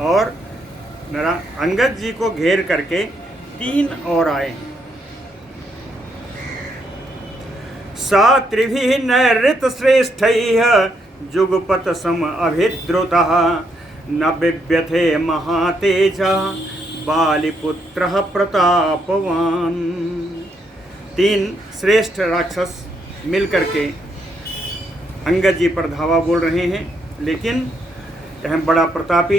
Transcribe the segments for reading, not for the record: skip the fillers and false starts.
और अंगद जी को घेर करके 3 और आए हैं। सा त्रिभिः नैरृत श्रेष्ठैः जुगपत सम अभिद्रुतः न बिभ्यथे महातेजा बालिपुत्रः प्रतापवान। 3 श्रेष्ठ राक्षस मिलकर के अंगद जी पर धावा बोल रहे हैं, लेकिन यह बड़ा प्रतापी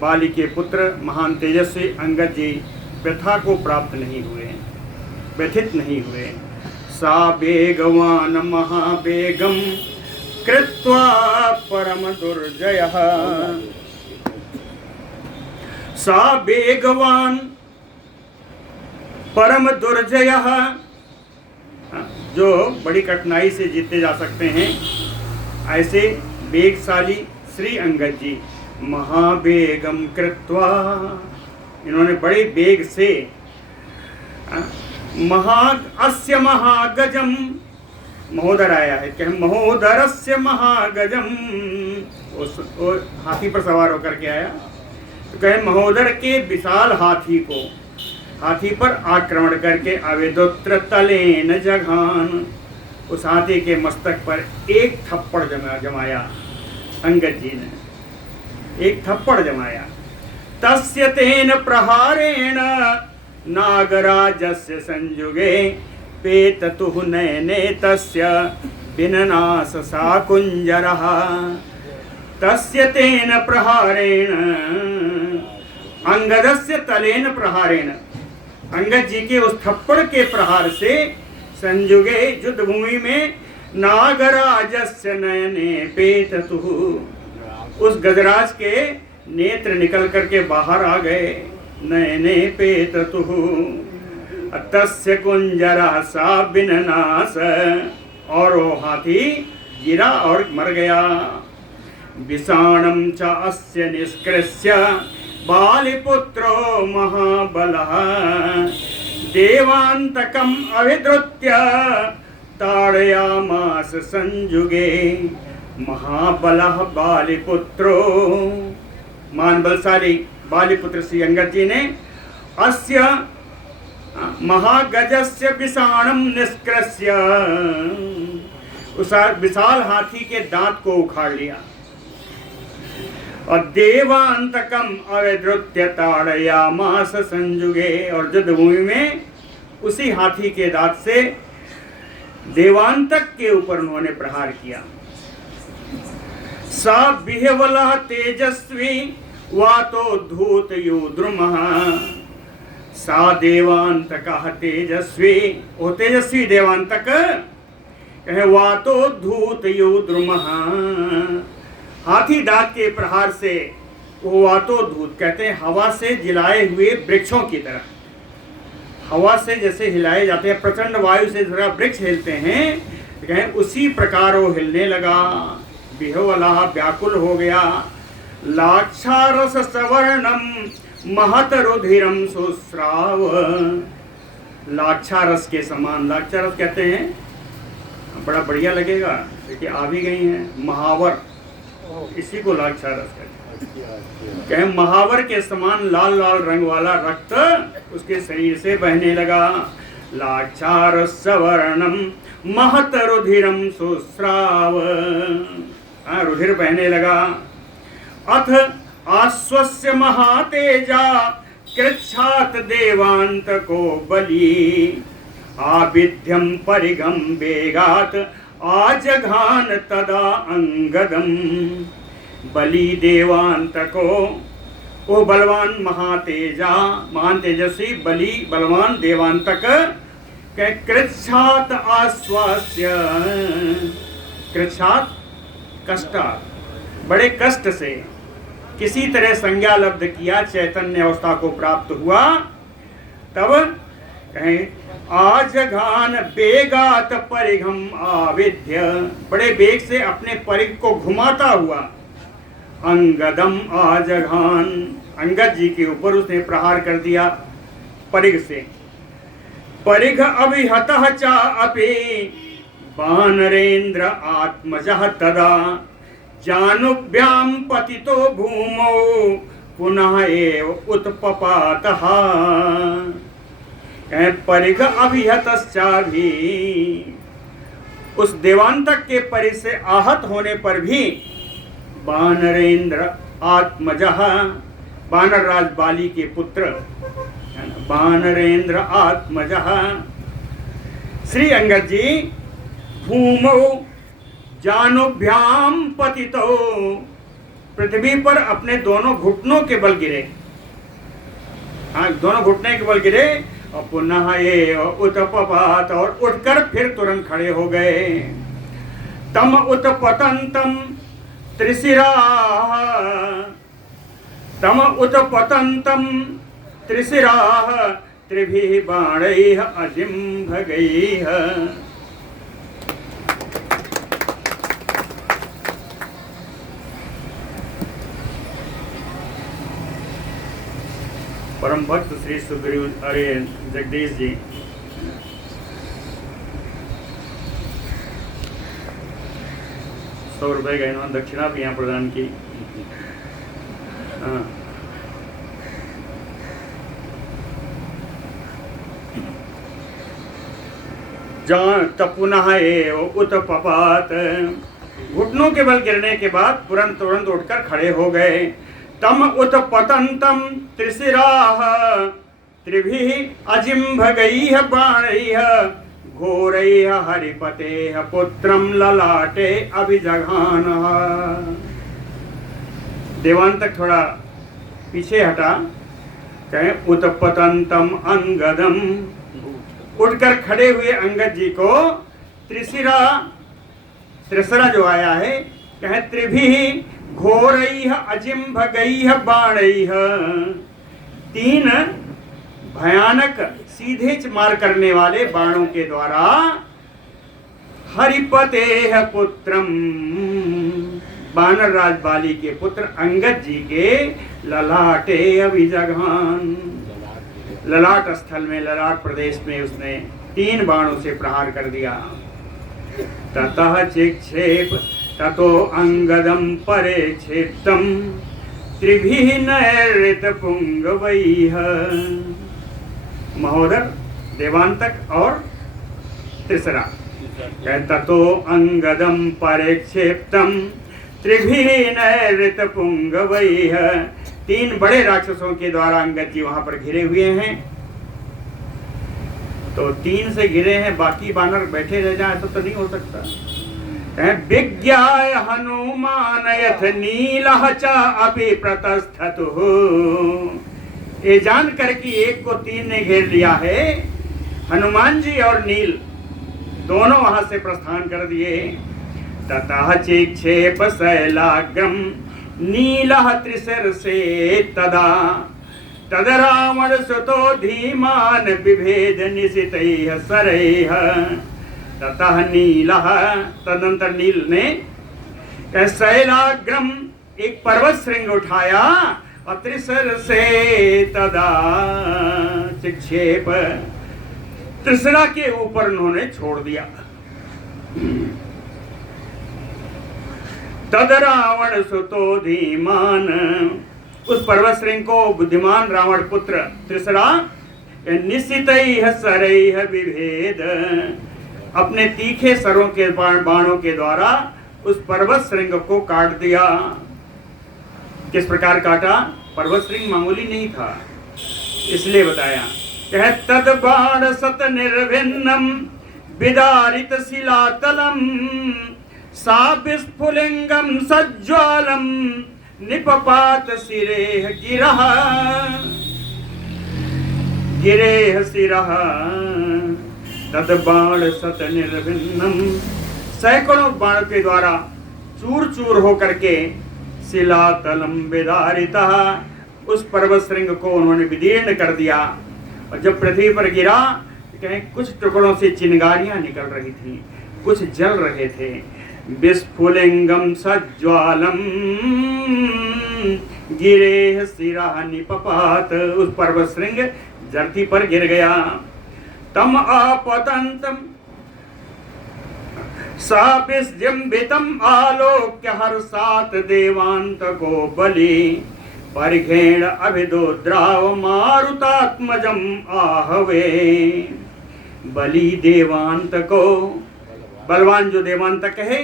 बाली के पुत्र महान तेजस्वी अंगद जी व्यथा को प्राप्त नहीं हुए, व्यथित नहीं हुए। सा बेगवान महाबेगम कृत्वा परम दुर्जयः। सा बेगवान परम दुर्जयः, जो बड़ी कठिनाई से जीते जा सकते हैं, ऐसे वेगशाली श्री अंगद जी महाबेगम कृत्वा, इन्होंने बड़े वेग से अस्य महागजम, महोदर आया है कि महोदरस्य महागजम, उस हाथी पर सवार होकर के आया, तो कहे महोदर के विशाल हाथी को, हाथी पर आक्रमण करके अवेदोत्र तलेन जघान, उस हाथी के मस्तक पर एक थप्पड़ जमाया अंगद जी ने, एक थप्पड़ जमाया। तस्य तेन प्रहारेण नागराजस्य संयुगे पेततुः नयने तस्य विननास सा कुंजरः। तस्य तेन प्रहारेण, अंगदस्य तलेन प्रहारेण, अंगद जी के उस थप्पड़ के प्रहार से संयुगे युद्ध भूमि में नागराजस्य नयने पेततुः, उस गजराज के नेत्र निकल करके बाहर आ गए। नयने पेततुः तस्य कुंजरा सा विननास, और वो हाथी गिरा और मर गया। विषाणं च अस्य निष्कृष्य बालिपुत्रो महाबलः देवान्तकम् अभिद्रुत्य ताड़यामास संयुगे। महाबलः बालिपुत्रो, मान बलशाली बालिपुत्र श्री अंगद जी ने अस्य महागजस्य विषाणं निष्कृष्य, उस विशाल हाथी के दांत को उखाड़ लिया और देवांतकम अवधृत्य ताड़यामास संयुगे, और युद्ध भूमि में उसी हाथी के दांत से देवांतक के ऊपर उन्होंने प्रहार किया। सा बिहवलः तेजस्वी वातोद्धूत योद्रुमः, सा देवांतकः तेजस्वी, वो तेजस्वी देवांतक कहे वातोद्धूत योद्रुमः, हाथी दांत के प्रहार से वो वातोद्धूत, कहते हैं हवा से जिलाए हुए वृक्षों की तरह, हवा से जैसे हिलाए जाते हैं, प्रचंड वायु से जरा वृक्ष हिलते हैं, कहें उसी प्रकार वो हिलने लगा। बिहवलः व्याकुल हो गया। लाक्षारस सवर्णम महत रुधिरम सुस्राव, लाक्षारस के समान, लाक्षारस कहते हैं, बड़ा बढ़िया लगेगा, देखिए आ भी गई हैं, महावर, इसी को लाक्षारस कहते हैं। कहें महावर के समान लाल लाल रंग वाला रक्त उसके शरीर से बहने लगा। लाक्षारस सवर्णम महत रुधिरम सुस्राव, रुधिर बहने लगा। अथ आश्वस्य महातेजा कृच्छात देवांतको बली, आविध्यम परिगम वेगात आजघान तदा अंगदम। बली देवांतको, वो बलवान महातेजा, महान तेजस्वी बली बलवान देवांतक के कृच्छात आश्वास्य, कृच्छात कष्टात, बड़े कष्ट से किसी तरह संज्ञा लब्ध किया, चैतन्य अवस्था को प्राप्त हुआ, तब कहें आजघान बेगात परिघम आविध्य, बड़े वेग से अपने परिघ को घुमाता हुआ, अंगदम आजघान, अंगद जी के ऊपर उसने प्रहार कर दिया परिघ से। परिघ अभिहतः चा अपि वानरेंद्र आत्मजः तदा जानुभ्याम पतितो भूमौ पुनः एव उत्पपातः। परिघ अभिहतश्चाभि, उस देवांतक के परिघ से आहत होने पर भी वानरेंद्र आत्मजः, वानर राज बाली के पुत्र वानरेंद्र आत्मजः श्री अंगद जी भूमौ जानुभ्याम पतितो, पृथ्वी पर अपने दोनों घुटनों के बल गिरे। हाँ, दोनों घुटने के बल गिरे और पुनः ये उत्पपात, और उठकर फिर तुरंत खड़े हो गए। तम उत्पतंतम त्रिशिराः, तम उत्पतंतम त्रिशिराः त्रिभिः बाणैः अजिम्भगैः। परम भक्त श्री सुग्रीव, अरे जगदीश जी, ₹100 का इन्होंने दक्षिणा भी यहाँ प्रदान की। हाँ, पुनः एव उत्पपात, घुटनों के बल गिरने के बाद तुरंत उठकर खड़े हो गए। तम उत्पतंतम त्रिशिराः त्रिभिः अजिम्भगैः बाणैः घोरैः हरिपतेः पुत्रं ललाटे अभिजघानः। देवांतक थोड़ा पीछे हटा, कहे उत्पतंतम अंगदम, उठकर खड़े हुए अंगद जी को त्रिशिरा जो आया है, कहे त्रिभिः घोरैः अजिम्भगैः बाणैः, 3 भयानक सीधे मार करने वाले बाणों के द्वारा हरिपतेः पुत्रम, वानर राज बाली के पुत्र अंगद जी के ललाटे अभिजघान, ललाट स्थल में, ललाट प्रदेश में उसने 3 बाणों से प्रहार कर दिया। ततः चिक्षेप ततो अंगदम परे क्षेप्तम त्रिभिः नैऋतपुंगवैः। महोदर, देवांतक और त्रिशिरा, ततो अंगदम परे क्षेप्तम त्रिभिः नैऋतपुंगवैः, 3 बड़े राक्षसों के द्वारा अंगद जी वहां पर घिरे हुए हैं। तो 3 से घिरे हैं, बाकी बानर बैठे रह जाए तो नहीं हो सकता। विज्ञाय हनुमान यथ नीलः च अपि प्रतस्थतुः, ये जानकर कि एक को 3 ने घेर लिया है, हनुमान जी और नील दोनों वहां से प्रस्थान कर दिए। ततः चिक्षेप शैलाग्रम नीलः त्रिशिरसे तदा, तद रावण सुतो धीमान बिभेद निशितैः शरैः। ततः नीलः, तदंतर नील ने शैलाग्रम, एक पर्वत श्रृंग उठाया और त्रिशिरसे तदा चिक्षेप, त्रिशिरा के ऊपर उन्होंने छोड़ दिया। तद रावण सुतो धीमान, उस पर्वत श्रृंग को बुद्धिमान रावण पुत्र त्रिशिरा निशितैः शरैः बिभेद, अपने तीखे सरों के बाणों के द्वारा उस पर्वत श्रृंग को काट दिया। किस प्रकार काटा? पर्वत श्रृंग मामूली नहीं था, इसलिए बताया। कह तद बाण सत निर्भिन्नम विदारित शिलातलम सा विस्फुलिंगम सज्ज्वालम निपपात शिरेह गिरह, गिरेह शिरह। तद बाण सत निर्भिन्नम, सैकड़ों बाण के द्वारा चूर चूर होकर के शिलातलम विदारिता, उस पर्वत श्रृंग को उन्होंने विदीर्ण कर दिया। और जब पृथ्वी पर गिरा, कहीं कुछ टुकड़ों से चिंगारियां निकल रही थी, कुछ जल रहे थे। विस्फुलिंगम सज्ज्वालम गिरेह शिरः निपपात, उस पर्वत श्रृंग धरती पर गिर गया। तम आपतंतम सा विजृंभितम आलोक्य हर्षात देवांतको बलि परिघेण अभिदोद्राव मारुतात्मजम आहवे। बलि देवांतको, बलवान जो देवांतक है,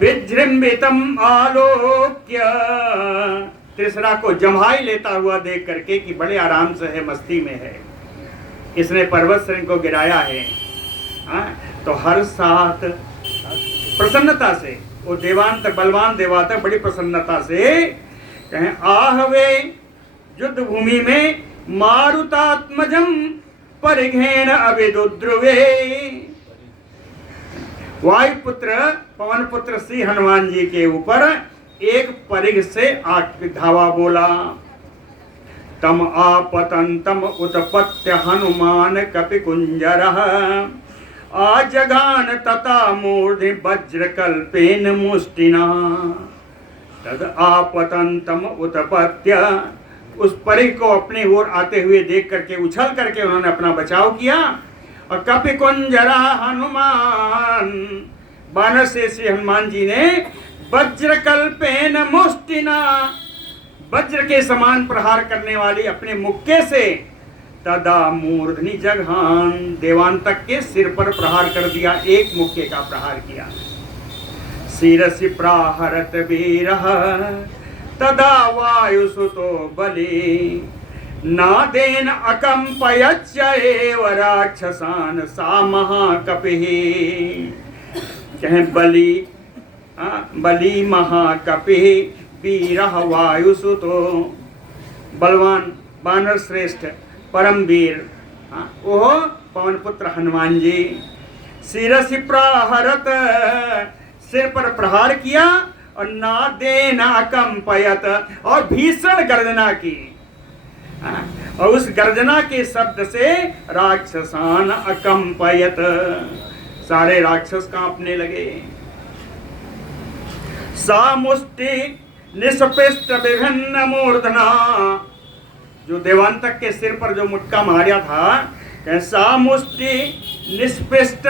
विजृंभितम आलोक्य, तीसरा को जम्हाई लेता हुआ देख करके कि बड़े आराम से है, मस्ती में है, इसने पर्वत श्रृंग को गिराया है। तो हर साथ प्रसन्नता से वो देवांतक, बलवान देवांतक बड़ी प्रसन्नता से कहें आहवे युद्ध भूमि में मारुतात्मजम परिघेण अभिदुद्रुवे। वायुपुत्र पवन पुत्र श्री हनुमान जी के ऊपर एक परिघ से धावा बोला। तम आपतंतम उत्पत्य हनुमान कपिकुंजरः आजगान तथा मूर्धि वज्रकल्पेन मुष्टिना। तद आपतंतम उत्पत्य, उस परिघ को अपने ओर आते हुए देख करके उछल करके उन्होंने अपना बचाव किया। और कपिकुंजरा हनुमान, बानर से श्री हनुमान जी ने वज्रकल्पेन मुष्टिना, वज्र के समान प्रहार करने वाली अपने मुक्के से तदा मूर्धनि जघान, देवांतक के सिर पर प्रहार कर दिया, एक मुक्के का प्रहार किया। शिरसि प्राहरत वीरः तदा वायुसुतो बलि नादेन अकंपयच्च एव राक्षसान सा महाकपिः। कहें बलि महाकपिः वीरः वायुसुतो, बलवान बानर श्रेष्ठ परम वीर, ओह पवन पुत्र हनुमान जी। शिरसि प्राहरत, सिर पर प्रहार किया, और नादेन अकंपयत, और भीषण गर्जना की, और उस गर्जना के शब्द से राक्षसान अकंपयत, सारे राक्षस कांपने लगे। सा मुष्टि निष्पिष्ट विभिन्न मूर्धना, जो देवांतक के सिर पर जो मुटका मारा था, सा मुष्टि निष्पिष्ट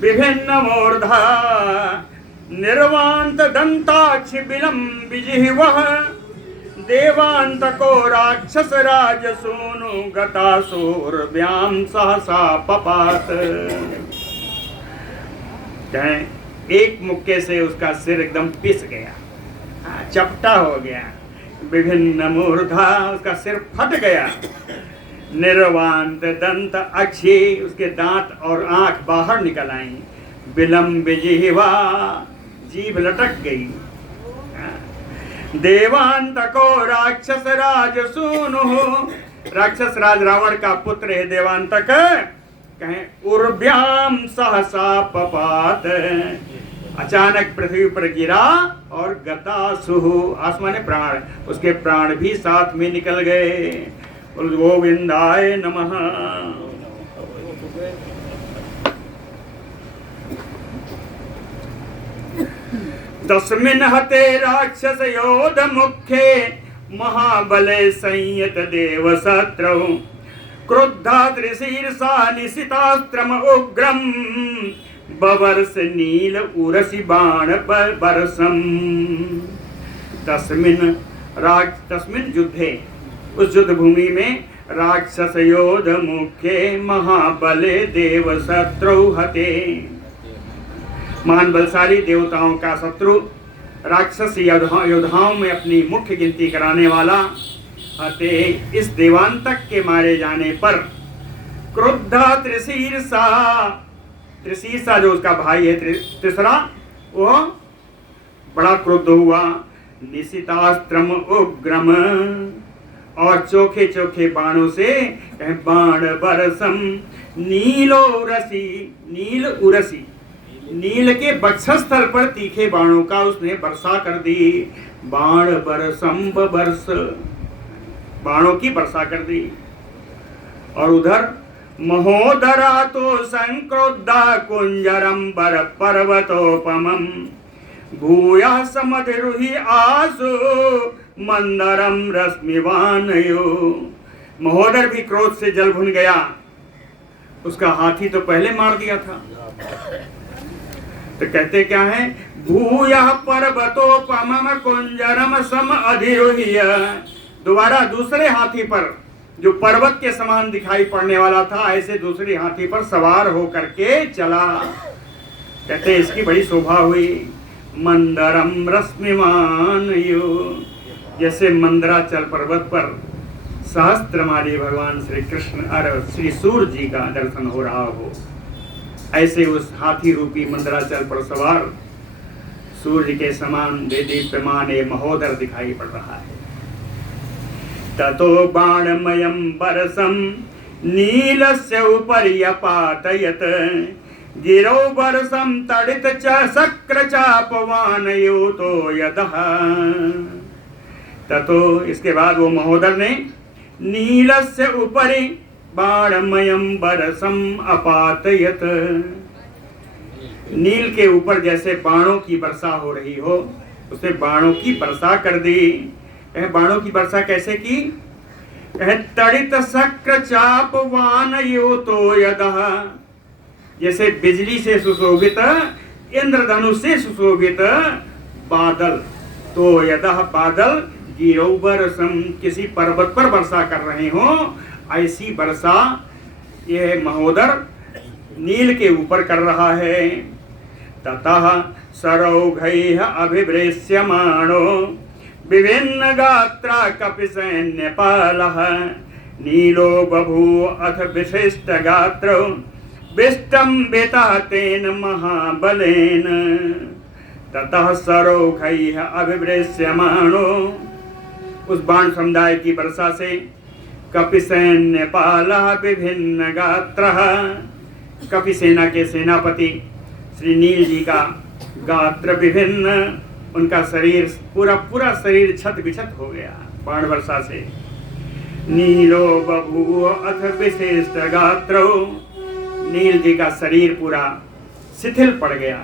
विभिन्न मूर्धा निर्वांत दंताक्ष विलंब विजिह्वः देवांतको राक्षस राज सूनु गतासुरभ्याम सहसा पपात। एक मुक्के से उसका सिर एकदम पिस गया, चपटा हो गया, विभिन्न मूर्धा, उसका सिर फट गया। निर्वांत दंत अक्षी, उसके दांत और आंख बाहर निकल आई। विलंब जिह्वा, जीभ लटक गई। देवांतको राक्षस राज सूनु, राक्षस राज रावण का पुत्र है देवांतक, कहें उर्व्याम सहसा पपात, अचानक पृथ्वी पर गिरा, और गतासुहु, आसमाने प्राण, उसके प्राण भी साथ में निकल गए। गोविंदाय नमः। तस्मिन् हते राक्षस योध मुख्ये महाबले संयत देव शत्रौ क्रुद्धा त्रिशीर्षा निशितास्त्रम उग्रम बवर्ष नील उरसी बाण बरसम। तस्मिन् युद्धे, उस युद्ध भूमि में राक्षस योध मुख्य महाबले देव शत्रु हते, महान बलशाली देवताओं का शत्रु, राक्षस योद्धाओं में अपनी मुख्य गिनती कराने वाला हते, इस देवांतक के मारे जाने पर क्रुद्धा त्रिशीर्षा, त्रिशीर्षा जो उसका भाई है तीसरा, वो बड़ा क्रुद्ध हुआ। निशितास्त्रम उग्रम, और चोखे चोखे बाणों से बाण बरसम नीलो रसी, नील उरसी, नील के वक्षस्थल पर तीखे बाणों का उसने वर्षा कर दी। बाण बरसम बरस, बाणों की वर्षा कर दी। और उधर महोदरा तो संक्रोधा कुंजरम बर पर्वतोपमम भूया समधिरुहि आसु मंदरम रश्मिवानयो। महोदर भी क्रोध से जल भुन गया, उसका हाथी तो पहले मार दिया था। तो कहते क्या है, भूयः पर्वतोपमम कुंजरम सम अधिरोह्य। दोबारा दूसरे हाथी पर, जो पर्वत के समान दिखाई पड़ने वाला था, ऐसे दूसरे हाथी पर सवार होकर के चला। कहते इसकी बड़ी शोभा हुई। मंदरम रश्मिमान यो, जैसे मंदराचल पर्वत पर सहस्त्रमाली भगवान श्री कृष्ण और श्री सूर्य जी का दर्शन हो रहा हो, ऐसे उस हाथी रूपी मंदराचल पर सवार सूर्य के समान देदीप्यमान महोदर दिखाई पड़ रहा है। ततो बाणमयं बरसं नीलस्य उपरि अपातयत, गिरौ बरसं तडित च शक्र चापवानयोतो यदः। ततो इसके बाद वो महोदर ने नीलस्य उपरि बाणमयं बरसं अपातयत, नील के ऊपर जैसे बाणों की वर्षा हो रही हो, उसे बाणों की वर्षा कर दी। बाणों की वर्षा कैसे की? तड़ित शक्र चापवान योतो यदः, जैसे बिजली से सुशोभित, इंद्रधनुष से सुशोभित बादल। तो यदः बादल गिरौ बरसम, किसी पर्वत पर वर्षा कर रहे हो, ऐसी वर्षा यह महोदर नील के ऊपर कर रहा है। ततः सरौघैः अभिवृश्यमाणो विभिन्न गात्रा कपिसैन्यपालः, नीलो बभूव अथ विशिष्ट गात्रो विष्टम्बितः तेन महाबलेन। ततः सरौघैः अभिवृश्यमाणो, उस बाण समुदाय की वर्षा से कपिसैन्यपालः विभिन्न गात्रः, कपि सेना के सेनापति श्री नील जी का गात्र विभिन्न, उनका शरीर पूरा शरीर छत बिछत हो गया बाण वर्षा से। नीलो बभूव अथ विशिष्ट गात्रो, नील जी का शरीर पूरा शिथिल पड़ गया।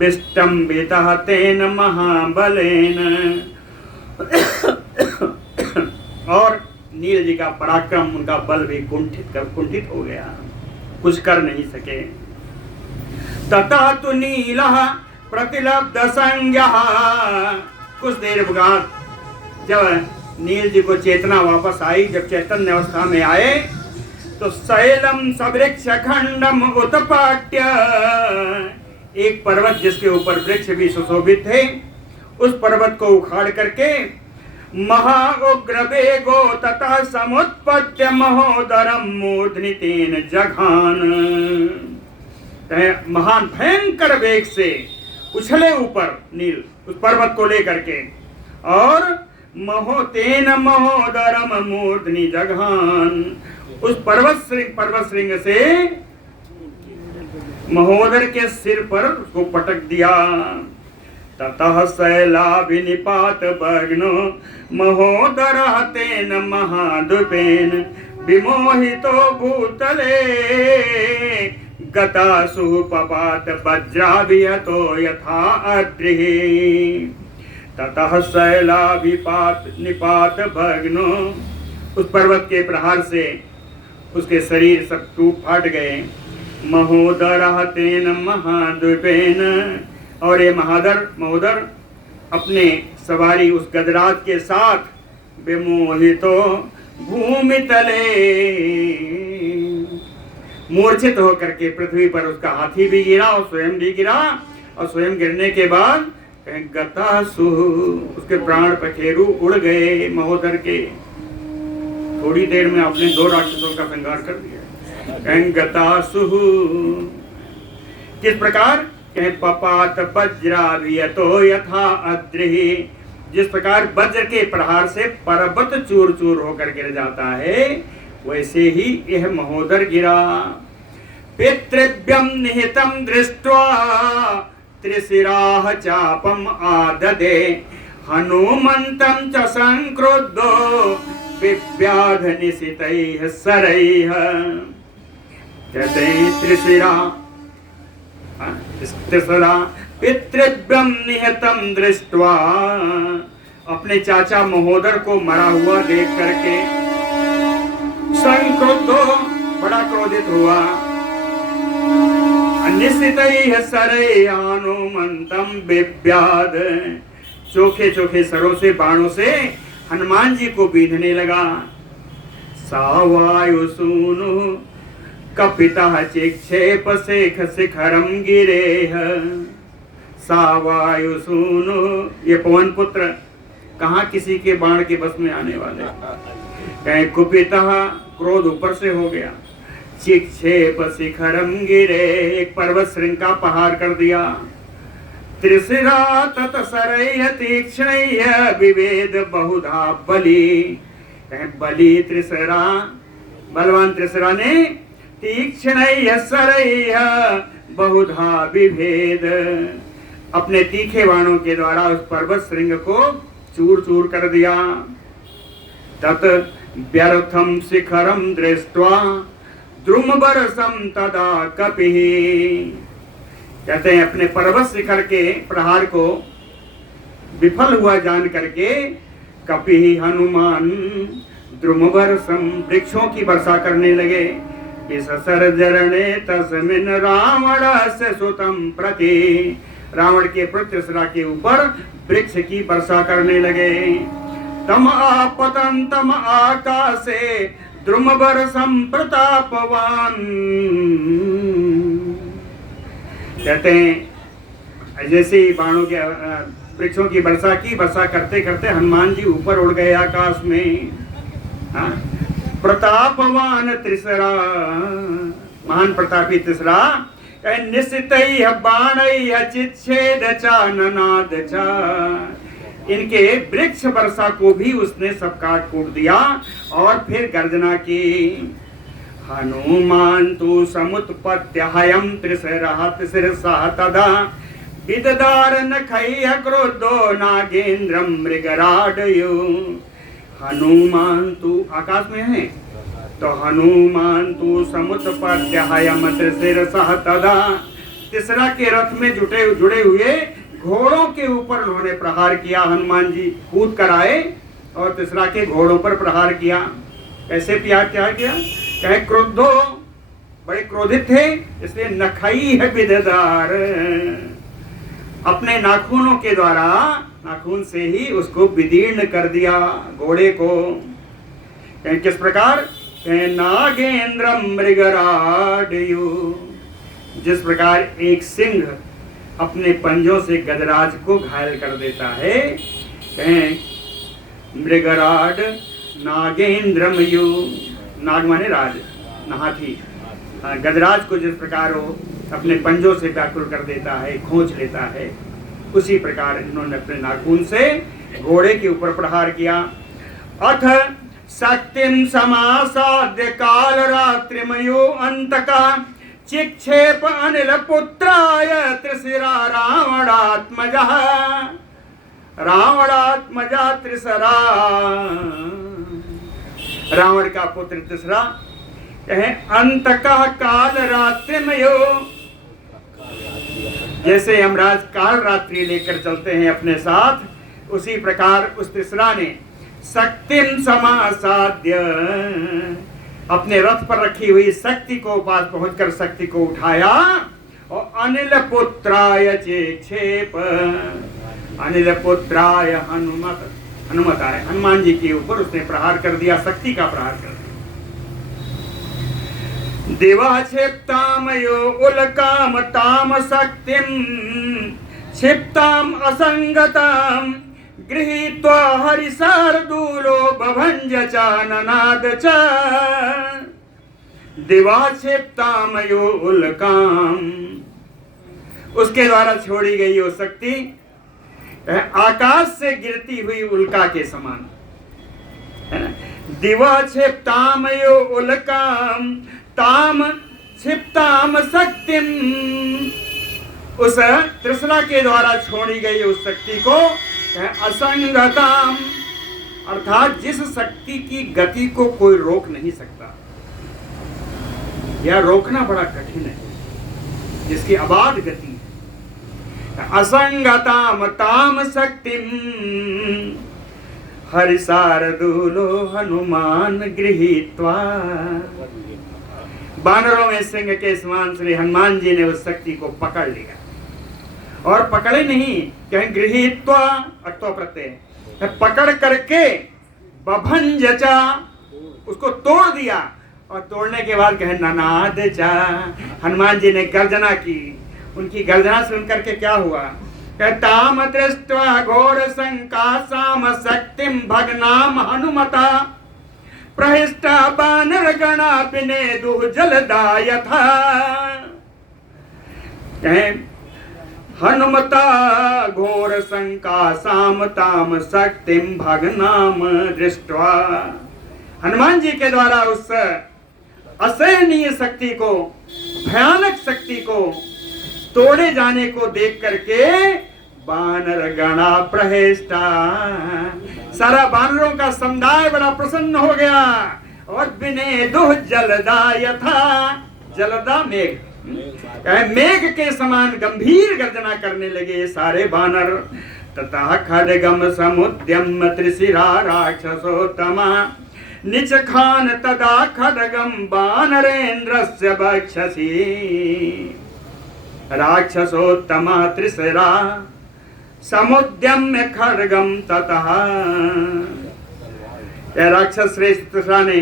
विष्टम्बितः तेन महाबलेन, और नील जी का पराक्रम, उनका बल भी कुंठित हो गया, कुछ कर नहीं सके। ततः तु नीलः प्रतिलब्ध संज्ञः, कुछ देर बाद जब नील जी को चेतना वापस आई, जब चैतन्य अवस्था में आए, तो शैलम सवृक्ष खंडम उत्पाट्य, एक पर्वत जिसके ऊपर वृक्ष भी सुशोभित थे, उस पर्वत को उखाड़ करके महाउग्र वेगो तथा समुत्पत्य महोदरम मूर्धनि तेन जघान, महान भयंकर वेग से उछले ऊपर नील उस पर्वत को लेकर के, और तेन महोदरम मूर्धनि जघान, उस पर्वत श्रृंग से महोदर के सिर पर उसको पटक दिया। ततः शैलाभिनिपात भग्नो महोदरः तेन महाद्वीपेन, विमोहितो भूतले गतासु पपात वज्राभिहतो यथा अद्रिः। ततः शैलाभिपात निपात भग्नो, उस पर्वत के प्रहार से उसके शरीर सब टूट फाट गए। महोदरः तेन महाद्वीपेन, और ये महोदर अपने सवारी उस गजराज के साथ विमोहितो भूमि तले, मूर्छित होकर के पृथ्वी पर उसका हाथी भी गिरा और स्वयं भी गिरा, और स्वयं गिरने के बाद गतासु, उसके प्राण पखेरु उड़ गए महोदर के। थोड़ी देर में आपने 2 राक्षसों का संहार कर दिया। गतासु किस प्रकार? पपात वज्राभियतो यथा अद्रिः, जिस प्रकार वज्र के प्रहार से पर्वत चूर चूर होकर गिर जाता है, वैसे ही यह महोदर गिरा। पितृभ्यं निहितं दृष्ट्वा त्रिशिराः चापम् आददे, हनुमन्तं च संक्रुद्धो विव्याध निशितैः शरैः। कहते हैं त्रिशिरा, पितृभ्यं निहतं दृष्ट्वा, अपने चाचा महोदर को मरा हुआ देख करके संक्रुद्धो, बड़ा क्रोधित हुआ। निशितैः सरैः हनुमन्तं बिभ्याद। चोखे चोखे सरों से, बाणों से हनुमान जी को बीधने लगा। सा वायुसूनु कपितः चिक्षेप शेख शिखरम गिरेह। सा वायुसूनु, ये पवन पुत्र कहाँ किसी के बाण के बस में आने वाले। कहीं कुपितः, क्रोध ऊपर से हो गया। चिक्षेप शिखरम गिरे, एक पर्वत श्रृंग का पहाड़ कर दिया। त्रिशिरा तत्सरैः तीक्ष्णैः विवेद बहुधा बलि। कहीं बलि त्रिशिरा, बलवान त्रिशिरा ने तीक्ष्णैः सरैः बहुधा विभेद, अपने तीखे बाणों के द्वारा उस पर्वत श्रृंग को चूर चूर कर दिया। तत् व्यर्थम शिखरम दृष्ट्वा द्रुमबरसम तदा कपिः। कहते हैं अपने पर्वत शिखर के प्रहार को विफल हुआ जान करके कपिः हनुमान द्रुमबरसम, वृक्षों की वर्षा करने लगे। विससर्जरणे तस्मिन् रावणस्य सुतं प्रति, रावण के पुत्र त्रिशरा के ऊपर वृक्ष की वर्षा करने लगे। तम आपतंतम आकाशे द्रुमबरसम प्रतापवान। कहते हैं जैसे बाणों के वृक्षों की वर्षा करते करते हनुमान जी ऊपर उड़ गए आकाश में। प्रतापवान त्रिशरा, महान प्रतापी त्रिशरा, निश्चितैः बाणैः चिच्छेद च ननाद च, इनके वृक्ष वर्षा को भी उसने सब काट कूट दिया और फिर गर्जना की। हनुमान तु समुत्पत्य हयं त्रिशिरः त्रिशिरसः तदा विददार नखैः क्रोधो नागेन्द्रं मृगराडयो। हनुमान तु आकाश में है, तो हनुमान तु समुत्पत्य हयं त्रिशिरसः तदा, त्रिशिरा के रथ में जुड़े हुए घोड़ों के ऊपर उन्होंने प्रहार किया। हनुमान जी कूद कर आए और त्रिशरा के घोड़ों पर प्रहार किया। कैसे क्या किया? कहे क्रोधो, बड़े क्रोधित थे, इसलिए नखई है विददार, अपने नाखूनों के द्वारा, नाखून से ही उसको विदीर्ण कर दिया घोड़े को। किस प्रकार? नागेंद्रम मृगराडयो, जिस प्रकार एक सिंह अपने पंजों से गजराज को घायल कर देता है। मृगराड नागेंद्रमयु, नाग माने राज, हाथी, गजराज को जिस प्रकार वो अपने पंजों से व्याकुल कर देता है, खींच लेता है, उसी प्रकार इन्होंने अपने नाखून से घोड़े के ऊपर प्रहार किया। अथ शक्तिम समासाद्य काल रात्रिमयो अंतका चिक्षेप अनिल पुत्राय त्रिशिरा रावणात्मजः। रावणात्मजा त्रिशरा, रावण का पुत्र त्रिशरा, कहे अंतकः काल रात्रिमयो, जैसे यमराज काल रात्रि लेकर चलते हैं अपने साथ, उसी प्रकार उस त्रिशरा ने शक्तिम समासाद्य, अपने रथ पर रखी हुई शक्ति को पास पहुंचकर शक्ति को उठाया और अनिल पुत्राय चिक्षेप, अनिल पुत्राय हनुमत आए, हनुमान जी के ऊपर उसने प्रहार कर दिया, शक्ति का प्रहार कर दिया। देवा क्षिप्तामयो उल्काम ताम शक्तिम क्षिप्ताम असंगताम गृहीत्वा हरिशार्दूलो बभंज च ननाद च। दिवा क्षिप्तामयो उल्काम, उसके द्वारा छोड़ी गई वो शक्ति आकाश से गिरती हुई उल्का के समान है ना। दिवा क्षिप्तामयो उल्काम ताम क्षिप्ताम शक्तिम, उस त्रिशरा के द्वारा छोड़ी गई उस शक्ति को असंगताम, अर्थात जिस शक्ति की गति को कोई रोक नहीं सकता या रोकना बड़ा कठिन है, जिसकी अबाध गति है। असंगताम ताम शक्तिम हरिशार्दूलो हनुमान गृहीत्वा बानरों में सिंह के समान श्री हनुमान जी ने उस शक्ति को पकड़ लिया, और पकड़े नहीं, कहें गृहीत्वा अत्वा प्रत्यय, पकड़ करके बभंजचा, उसको तोड़ दिया, और तोड़ने के बाद कहे ननाद चा, हनुमान जी ने गर्जना की। उनकी गर्जना सुन करके क्या हुआ, ताम दृष्ट्वा घोर संकासाम शक्तिम भगनाम हनुमता प्रहिष्टा बानर गणा पिने दुह जलदायथा। हनुमता घोर संकासाम ताम शक्तिम भगनाम दृष्ट्वा, हनुमान जी के द्वारा उस असहनीय शक्ति को, भयानक शक्ति को तोड़े जाने को देख करके बानर गणा प्रहेष्टा, सारा बानरों का समुदाय बड़ा प्रसन्न हो गया, और बिने दुह जलदायथा, जलदा मेघ, मेघ के समान गंभीर गर्जना करने लगे सारे बानर। तथा खड्गम समुद्यम त्रिशिरा राक्षसोत्तमा निचखान तदा खड्गम बानरेन्द्रस्य बक्षसी, राक्षसोत्तमा त्रिशिरा समुद्यम्य खड्गम ततः, राक्षस श्रेष्ठ त्रिशिरा ने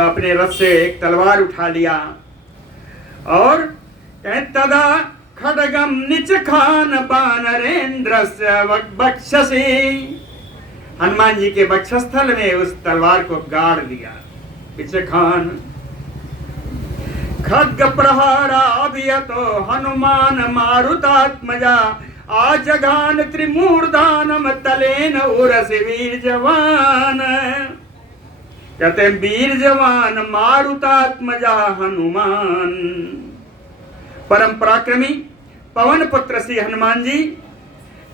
अपने रथ से एक तलवार उठा लिया, और तदा खड्गम निचखान बानरेन्द्रस्य बक्षसी, हनुमान जी के वक्षस्थल में उस तलवार को गाड़ दिया। निचखान खड्ग प्रहारा अभियतो हनुमान मारुतात्मजा आजघान त्रिमूर्धानम तलेन उरसि वीर जवान, कहते हैं वीर जवान मारुतात्मजा हनुमान, परम पराक्रमी पवन पुत्र श्री हनुमान जी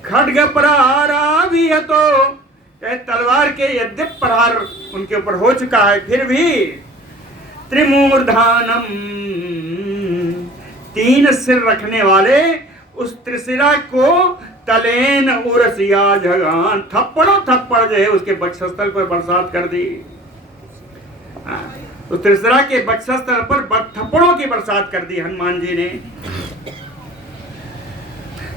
खड्ग प्रहारा भी है, तो तलवार के यद्यप प्रहार उनके ऊपर हो चुका है, फिर भी त्रिमूर्धानम, तीन सिर रखने वाले उस त्रिशिरा को तलेन उरसिया जगान, थप्पड़ों थप्पड़ जो है उसके वक्षस्थल पर बरसात कर दी। उस त्रिशिरा के वक्षस्थल पर थप्पड़ों की बरसात कर दी हनुमान जी ने।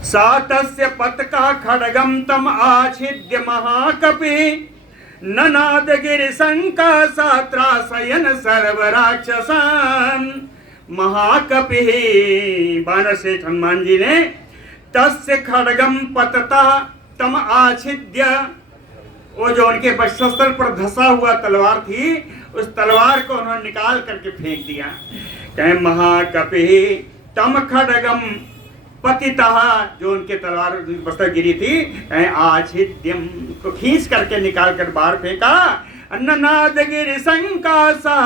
सातस्य पतका खड्गम तम आच्छिद्य महाकपि ननाद गिरि संकासात्रासयन सर्व राक्षसान, महाकपि बानर श्रेष्ठ हनुमान जी ने तस्य खड्गम पतता तम आच्छिद्य, वो जो उनके वक्षस्थल पर धसा हुआ तलवार थी, उस तलवार को उन्होंने निकाल करके फेंक दिया। कहे महाकपि तम खड्गम पतितः, जो उनके तलवार बस्तर गिरी थी, आच्छिद्यम को खींच करके निकाल कर बाहर फेंका। अन्ननाद गिरि संकासा,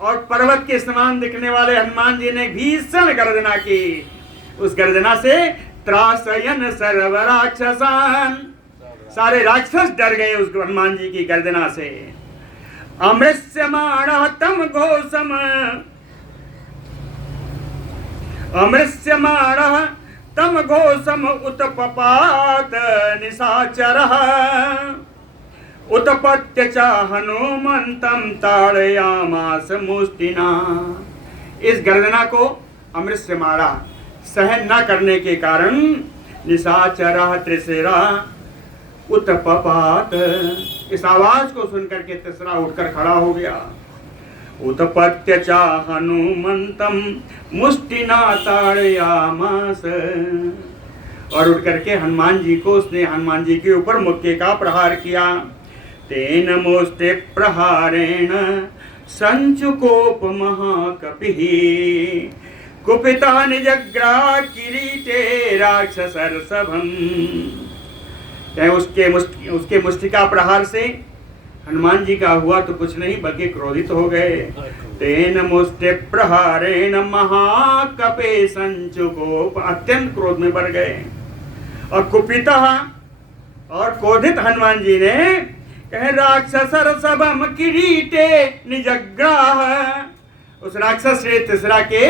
और पर्वत के समान दिखने वाले हनुमान जी ने भीषण गर्जना की। उस गर्जना से त्रासयन सर्व राक्षसान, सारे राक्षस डर गए उस हनुमान जी की गर्जना से। अमृष्यमाणः तम घोषम, अमृष्यमाणः तम घोषम उत्पपात निशाचरः उत्पत्य च हनुमंतं ताड़यामास मुष्टिना। इस गर्जना को अमृष्यमाणा सहन न करने के कारण निशाचरः त्रिशिरा उत्पपात, इस आवाज को सुनकर के त्रिशिरा उठकर खड़ा हो गया। उत्पत्य च हनुमंतं मुष्टिना ताड़यामास, और उठ करके हनुमान जी को, उसने हनुमान जी के ऊपर मुक्के का प्रहार किया। तेन मुष्टि प्रहारेण संचुकोप महाकपिः कुपितः निजग्रा किरीटे राक्षसर्षभम्। उसके मुष्टिका प्रहार से हनुमान जी का हुआ तो कुछ नहीं, बल्कि क्रोधित हो गए। तेन मुष्टि प्रहारेण महाकपे संचुकोप, अत्यंत क्रोध में बढ़ गए। और कुपितः, और क्रोधित हनुमान जी ने कहे राक्षसर्षभम् किरीटे निजग्राह, उस राक्षस से तीसरा के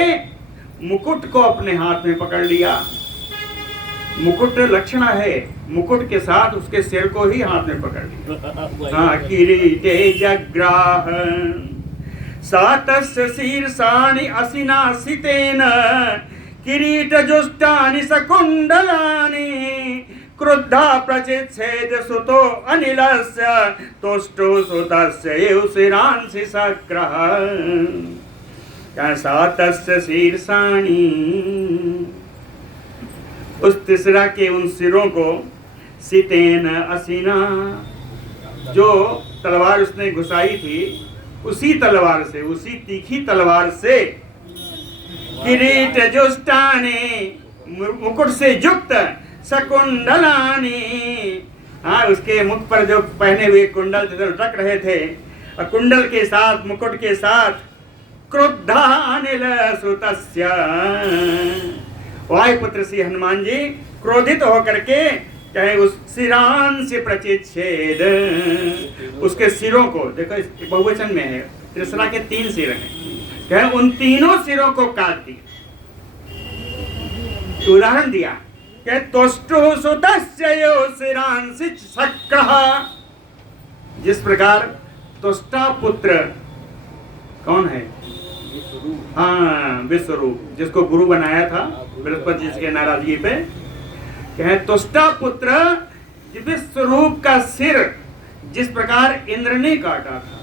मुकुट को अपने हाथ में पकड़ लिया। मुकुट लक्षणा है, मुकुट के साथ उसके सिर को ही हाथ में पकड़ लिया। हाँ, किरीटे जग्राह सातस्य शीर्षाणि असिनासितेन किरीटजुष्टानि सकुण्डलानि क्रुद्धा प्रचिच्छेद सुतो अनिलस्य तुष्टो सुतस्य एव शिरांसि सक्रः। सातस्य शीर्षाणि, उस तीसरा के उन सिरों को, सितेन असिना, जो तलवार उसने घुसाई थी उसी तलवार से, उसी तीखी तलवार से, किरीट जुष्टानि, मुकुट से युक्त, सकुंडलानि, हाँ उसके मुख पर जो पहने हुए कुंडल लटक रहे थे, कुंडल के साथ, मुकुट के साथ, क्रुद्धा अनिल सुतस्य, वायुपुत्र श्री हनुमान जी क्रोधित होकर के चाहे उस शिरांश प्रचिच्छेद, उसके सिरों को, देखो बहुवचन में है, त्रिशरा के 3 सिर हैं, कहे उन तीनों सिरों को काट दिया। उदाहरण दिया कि तुष्टो सुतस्य यो शिरांसि सक्रः, जिस प्रकार तुष्टा पुत्र कौन है? हाँ विश्वरूप, जिसको गुरु बनाया था बृहस्पति जी के नाराजगी पे, कहे तुष्टा पुत्र विश्वरूप का सिर जिस प्रकार इंद्र ने काटा था।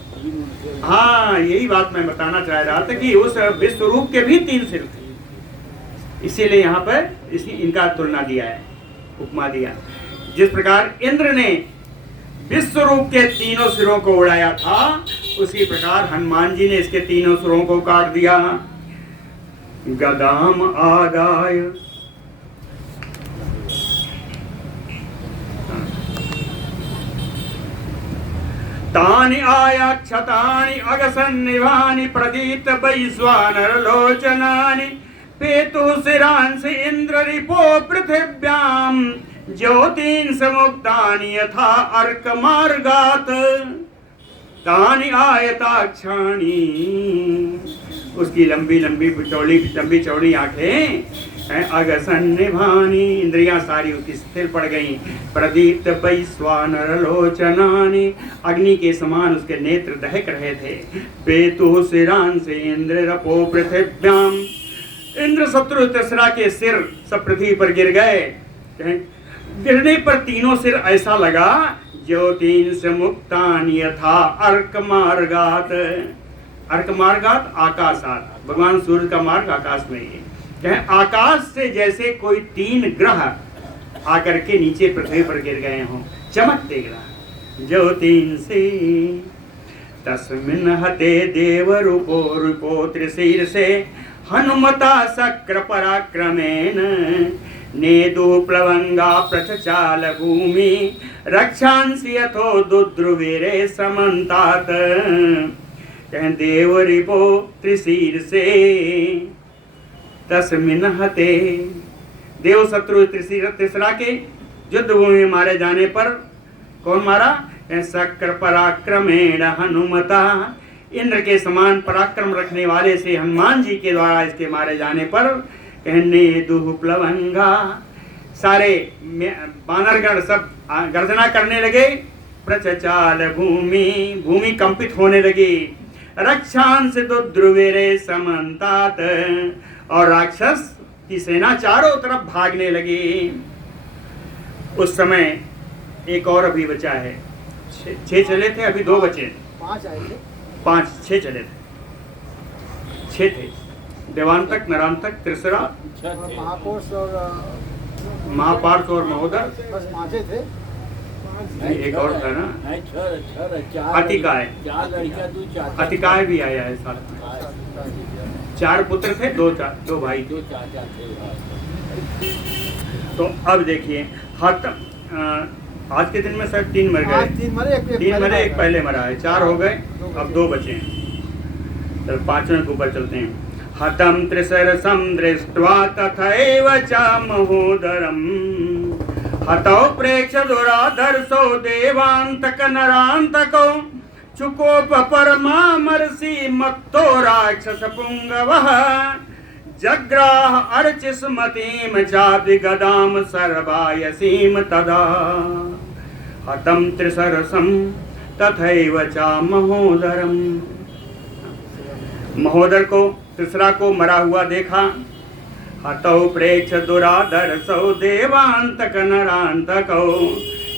हाँ यही बात मैं बताना चाह रहा था कि उस विश्वरूप के भी 3 सिर थे, इसीलिए यहाँ पर इनका तुलना दिया है, उपमा दिया। जिस प्रकार इंद्र ने विश्वरूप के 3 सिरों को उड़ाया था, उसी प्रकार हनुमान जी ने इसके 3 सिरों को काट दिया। गदाम आदाय, तानि आयाक्षतानि अगसन्निभानि प्रदीप्त वैश्वानर लोचनानि पेतु शिरांसि इंद्र रिपो पृथिव्याम ज्योतिंस मुक्तानि यथा अर्क मार्गात तानि आयताक्षाणि, उसकी लंबी लंबी चौड़ी आंखें, अगसन्निभानि, इंद्रियां सारी उसकी स्थिर पड़ गईं, प्रदीप्त वैश्वानर लोचनानि, अग्नि के समान उसके नेत्र दहक रहे थे, पेतु शिरांसि इंद्र रपो पृथिव्याम, इंद्र शत्रु तीसरा के सिर सब पृथ्वी पर गिर गए। गिरने पर 3 सिर ऐसा लगा, ज्योतिंस मुक्तानि यथा अर्क मार्गात, अर्क मार्गात आकाशात, भगवान सूर्य का मार्ग आकाश में है, आकाश से जैसे कोई 3 ग्रह आकर के नीचे पृथ्वी पर गिर गए हों, चमकते ग्रह। ज्योतिंसि तस्मिन् हते देव रूपो रूपो त्रिशीर्षे हनुमता शक्र पराक्रमेण नेदु प्लवंगा प्रचचाल भूमि रक्षांसि यथो दुद्रुवीरे समन्तात। देव रिपो त्रिशीर्षे तस्मिन् हते, देव शत्रु तीसरा के युद्ध भूमि में मारे जाने पर, कौन मारा? शक्र पराक्रमेण हनुमता, इंद्र के समान पराक्रम रखने वाले से हनुमान जी के द्वारा इसके मारे जाने पर, कहने दुह प्लवंगा, सारे बानरगण सब गर्जना करने लगे, प्रचचाल भूमि, भूमि कंपित होने लगी, रक्षांस दुद्रुवीरे समन्तात, और राक्षस की सेना चारों तरफ भागने लगी। उस समय एक और अभी बचा है, 6 चले थे, अभी 2 बचे, 5 आए थे, 6 चले थे, 6 थे, देवांतक, नरांतक, त्रिसरा, महापार्श और महोदर, बस 5 थे। एक और था ना, अतिकाय, अतिकाय भी आया है साथ में। 4 पुत्र थे, 2 भाई। तो अब देखिए, आज के दिन में शायद 3 मर गए, 3 मरे, एक पहले मरा है, 4 हो गए, अब 2 बचे हैं। चल 5वें के ऊपर चलते हैं। हतम त्रिसरसम दृष्ट्वा तथैव च महोदरम हतौ प्रेक्ष दुराधर्षो देवांतक नरांतको चुकोप परमामर्षि मत्तो राक्षस पुंगवः जग्राह अर्चिस्मतीम चापि गदाम सर्वायसीम तदा हतम त्रिसरसम तथैव च महोदरम। महोदर को तीसरा को मरा हुआ देखा। हतौ प्रेक्ष दुराधर सौ देवांतक नरांतक।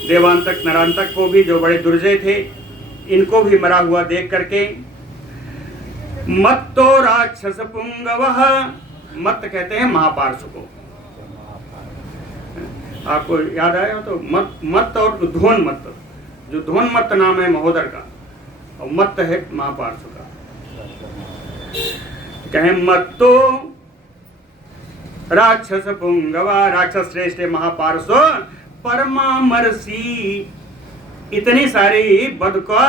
देवांतक नरांतक को भी, जो बड़े दुर्जय थे, इनको भी मरा हुआ देख करके मत्तो राक्षस पुंगवः, मत कहते हैं महापार्श को। आपको याद आया तो मत और ध्वोन्मत्त, जो ध्वोन्मत्त नाम है महोदर का, और मत्त है महापार्श का। कहे मत्तो राक्षस पुंगवा, राक्षस श्रेष्ठ महापार्श्व परमामर्षि। इतनी सारी बद का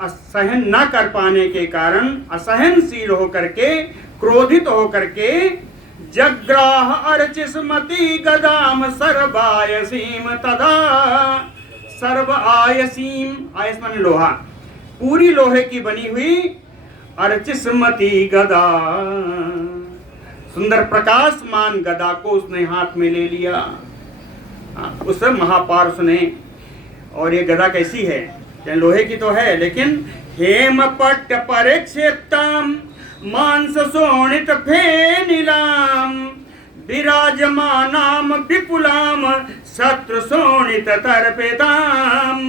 असहन न कर पाने के कारण, असहनशील होकर के, क्रोधित होकर के, जग्राह अर्चिस्मति गदाम सर्वायसीम तदा। सर्व आयसीम, आयस माने लोहा, पूरी लोहे की बनी हुई अर्चिस्मति गदा, सुंदर प्रकाशमान गदा को उसने हाथ में ले लिया, उस महापार्श ने। और ये गदा कैसी है? लोहे की तो है, लेकिन हेम पट्ट परिक्षेप्ताम मांस शोणित फेनिलाम विराजमानाम विपुलाम शत्रु शोणित तर्पेताम।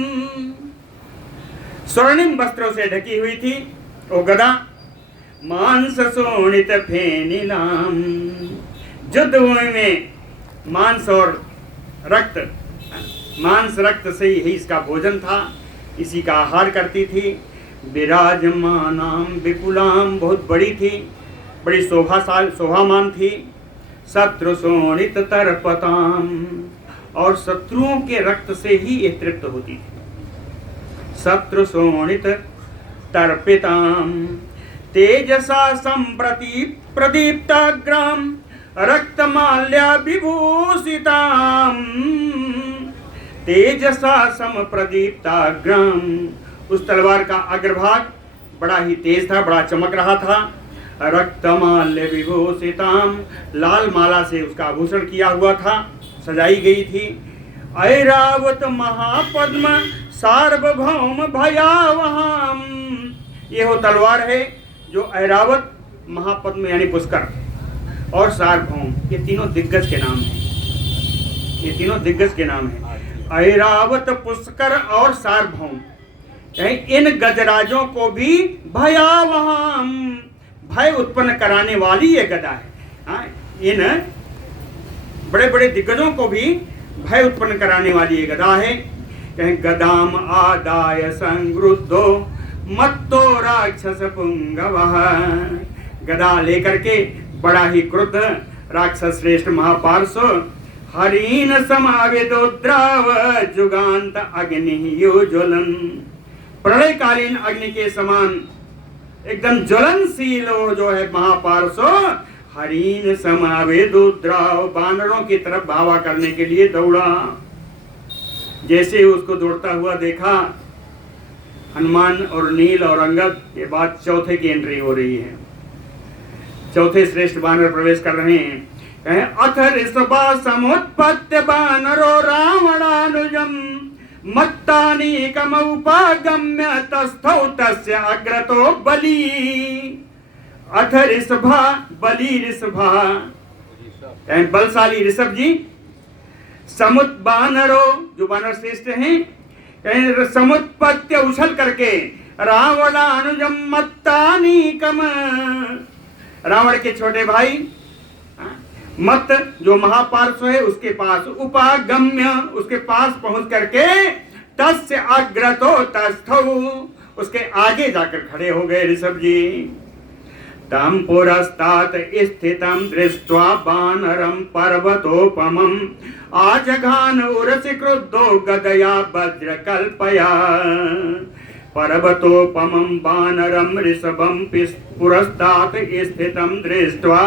स्वर्णिम वस्त्रों से ढकी हुई थी वो गदा। मांस शोणित फेनिलाम, युद्ध भूमि में मांस और रक्त, मांस रक्त से ही इसका भोजन था, इसी का आहार करती थी। विराजमानाम विपुलाम, बहुत बड़ी थी, बड़ी शोभामान थी। शत्रु शोणित तर्पताम, और शत्रुओं के रक्त से ही ये तृप्त होती थी। शत्रु शोणित तर्पिताम तेजसा संप्रति प्रदीप्ताग्राम रक्तमाल्या विभूषिताम। तेजसा सम प्रदीप्ताग्राम, उस तलवार का अग्रभाग बड़ा ही तेज था, बड़ा चमक रहा था। रक्तमाल्य विभूषिताम, लाल माला से उसका आभूषण किया हुआ था, सजाई गई थी। ऐरावत महापद्म सार्वभौम भयावहम, ये वो तलवार है जो ऐरावत, महापद्म यानी पुष्कर, और सार्वभौम, ये तीनों दिग्गज के नाम हैं। ये तीनों दिग्गज के नाम हैं, ऐरावत, पुष्कर और सार्वभौम। इन गजराजों को भी भयावहम, भय उत्पन्न कराने वाली ये गदा है। इन बड़े बड़े दिग्गजों को भी भय उत्पन्न कराने वाली ये गदा है। कहें गदाम आदाय संगृद्धो मत्तो राक्षस पुंगवः, गदा लेकर के बड़ा ही क्रुद्ध राक्षस श्रेष्ठ महापार्श्व हरीन समावेदोद्राव जुगांत अग्नि योज्वलन, प्रलयकालीन अग्नि के समान एकदम ज्वलनशील जो है महापार्श्व, हरीन समावेदोद्राव, बानरों की तरफ धावा करने के लिए दौड़ा। जैसे उसको दौड़ता हुआ देखा, हनुमान और नील और अंगद के बाद चौथे की एंट्री हो रही है। चौथे श्रेष्ठ बानर प्रवेश कर रहे हैं। अथ ऋषभा समुत्पत्य बानरो रावणानुजम मत्तानीकमुपागम्य तस्थौ तस्य अग्रतो बली। अथ ऋषभा, बली ऋषभा, बलशाली ऋषभ जी, समुत बानरो, जो बानर श्रेष्ठ हैं, समुत्पत्य उछल करके, रावणानुजम मत्तानीकम, रावण के छोटे भाई, मत जो महापार्श्व है उसके पास, उपागम्य, उसके पास पहुंच करके, तस्य अग्रतो तस्थौ, उसके आगे जाकर खड़े हो गए ऋषभ जी। तम पुरस्तात् स्थितं दृष्ट्वा बानरं पर्वतोपमं आजघान उरसि क्रुद्धो गदया वज्रकल्पया। पर्वतोपमं बानरं ऋषभं पुरस्तात् स्थितं दृष्ट्वा,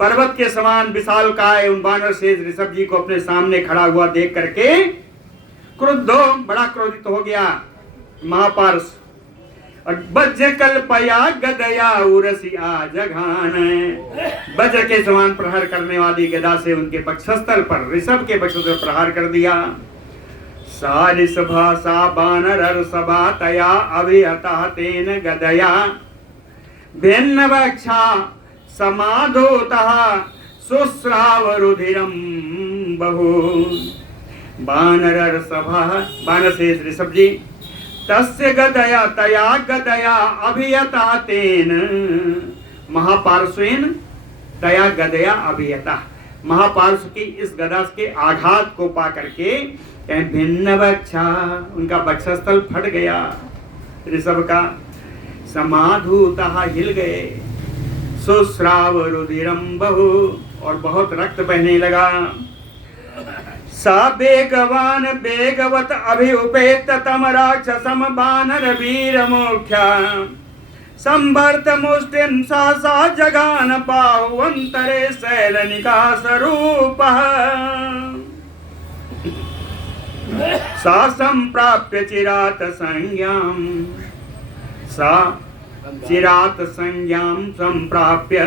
पर्वत के समान विशालकाय उन बानर से ऋषभ जी को अपने सामने खड़ा हुआ देख करके क्रुद्धो, बड़ा क्रोधित हो गया महापार्श। और वज्र कल्पया गदया उरसी आजघान, वज्र के समान प्रहार करने वाली गदा से उनके वक्षस्थल पर, ऋषभ के वक्षस्थल पर प्रहार कर दिया। सा ऋषभा सा बानर सभा तया अभिहता तेन गदया भिन्न वक्षा समाधोतः शुश्राव रुधिरम बहु। बानर सभा, बानर से ऋषभ जी, तस्य गदया तया गदया अभियता तेन महापार्श्वेन तया गदया अभियता। महापार्श्व की इस गदा के आघात को पा करके भिन्न वक्षा, उनका वक्षस्थल फट गया ऋषभ का, समाधुतः हिल गए, शुश्राव रुधिरम बहु, और बहुत रक्त बहने लगा। सा बेगवान बेगवत अभिउपेत तम राक्षसम बानर वीर मुख्या संभर्त मुष्टिम सा जगान बाहुअंतरे शैलनिका स्वरूपः। सा संप्राप्य चिरात संज्ञाम, सा चिरात संज्ञाम संप्राप्य,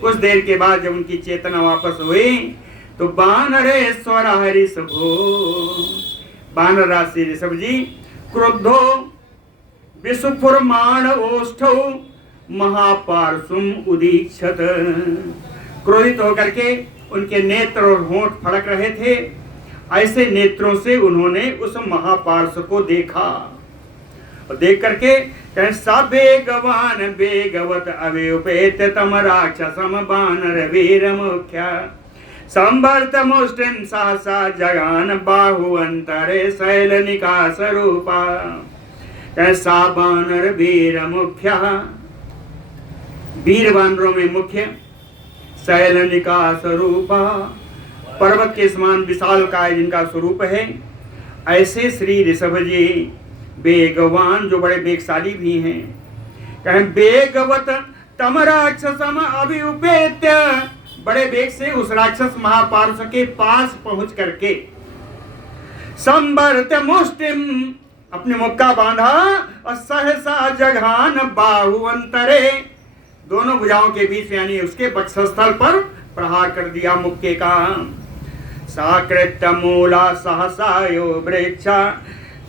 कुछ देर के बाद जब उनकी चेतना वापस हुई तो बानरेश्वर ऋषभो, बानर राशि ऋषभ जी, क्रुद्धो विस्फुरमाण ओष्ठौ महापार्श्वम उदीक्षत, क्रोधित होकर के उनके नेत्र और होंठ फड़क रहे थे, ऐसे नेत्रों से उन्होंने उस महापार्श्व को देखा। और देख करके सा बेगवान बेगवत अव्युपेत तम राक्षसम बानर वीर मुख्या संभर्त मुष्टिम सहसा जगान बाहु अंतरे शैलनिका स्वरूपा। सा बानर वीर मुख्या, वीर बानरों में मुख्य, शैलनिका स्वरूपा, पर्वत के समान विशाल काय जिनका स्वरूप है, ऐसे श्री ऋषभ जी बेगवान, जो बड़े बेगशाली भी हैं, कहें बेगवत तम राक्षसम अभिउपेत्य, बड़े बेग से उस राक्षस महापार्श्व के पास पहुंच करके संभर्त मुष्टिम, अपने मुक्का बांधा और सहसा जघान बाहु अंतरे, दोनों भुजाओं के बीच यानी उसके वक्षस्थल पर प्रहार कर दिया मुक्के का। साकृत मूला सहसायो वृक्षा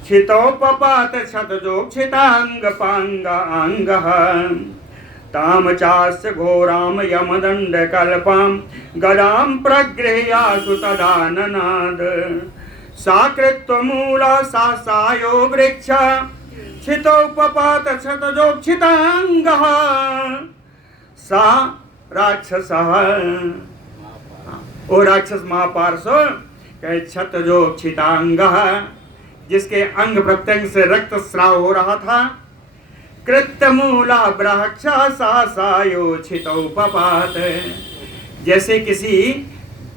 छितोपपात क्षतजोक्षितांग पांग अंग ताम चास्य घोराम यमदंड कल्पाम गदाम प्रगृह्यासु तदाननाद। साकृत मूला सहसायो वृक्षा छितोपपात क्षतजोक्षितांग सा राक्षस, ओ राक्षस महापार्श्व कहे क्षतजोक्षितांग, जिसके अंग प्रत्यंग से रक्त स्राव हो रहा था, कृतमूला वृक्षा सायो छितोपपात, जैसे किसी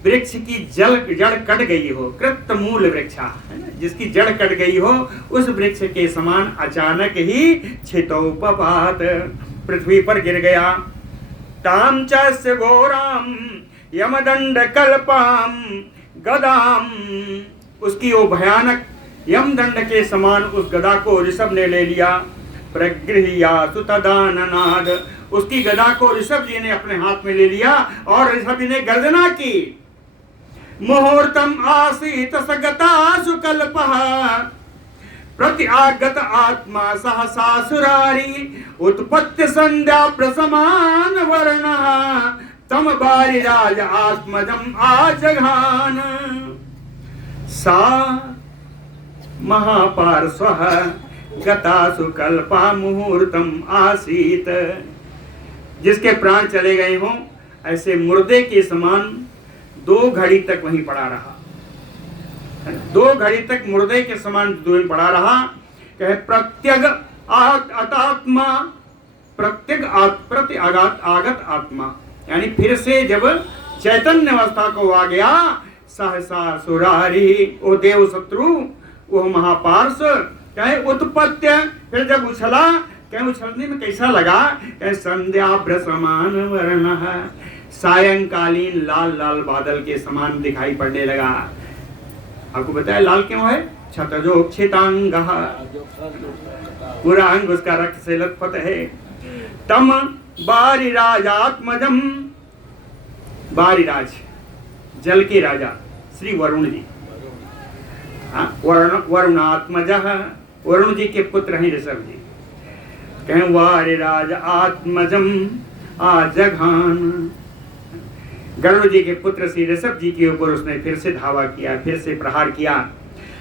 वृक्ष की जड़ कट गई हो, कृतमूल वृक्षा, जिसकी जड़ कट गई हो, उस वृक्ष के समान अचानक ही छितोपपात पृथ्वी पर गिर गया। ताम चास्य घोराम यमदंड कल्पाम गदाम, उसकी वो भयानक यमदंड के समान उस गदा को ऋषभ ने ले लिया। प्रगृह्यासु तदाननाद, उसकी गदा को ऋषभ जी ने अपने हाथ में ले लिया और ऋषभ जी ने गर्जना की। मुहूर्तम आसीत सगतासु कल्पः प्रति आगत आत्मा सहसा सुरारी उत्पत्ति संध्या प्रसमान वर्ण तम बारी राज आत्मजम आजघान। सा महापार्श्व गतासु कल्पा मुहूर्तम आसीत, जिसके प्राण चले गए हों ऐसे मुर्दे के समान 2 घड़ी तक वहीं पड़ा रहा, 2 घड़ी तक मुर्दे के समान वहीं पड़ा रहा। कहे प्रत्यग आत्मा, प्रत्यग प्रति आगत आत्मा, यानी फिर से जब चैतन्य अवस्था को आ गया, सहसा सुरारी, वो देव शत्रु, वो महापार्श्व, कहे उत्पत्ति, फिर जब उछला, कहे उछलने में कैसा लगा, कहे संध्याभ्र समान वर्ण, सायंकालीन लाल लाल बादल के समान दिखाई पड़ने लगा। आपको बताया लाल क्यों है? क्षतजोक्षितांग, पूरा अंग उसका रक्त से लथपथ है। तम बारिराजात्मजम, बारिराज जल के राजा श्री वरुण जी, वरुणात्मज, वरुण जी के पुत्र हैं ऋषभ जी। कहें वारिराज आत्मजम आजघान। गरुड़ जी के पुत्र श्री ऋषभ जी के ऊपर उसने फिर से धावा किया, फिर से प्रहार किया।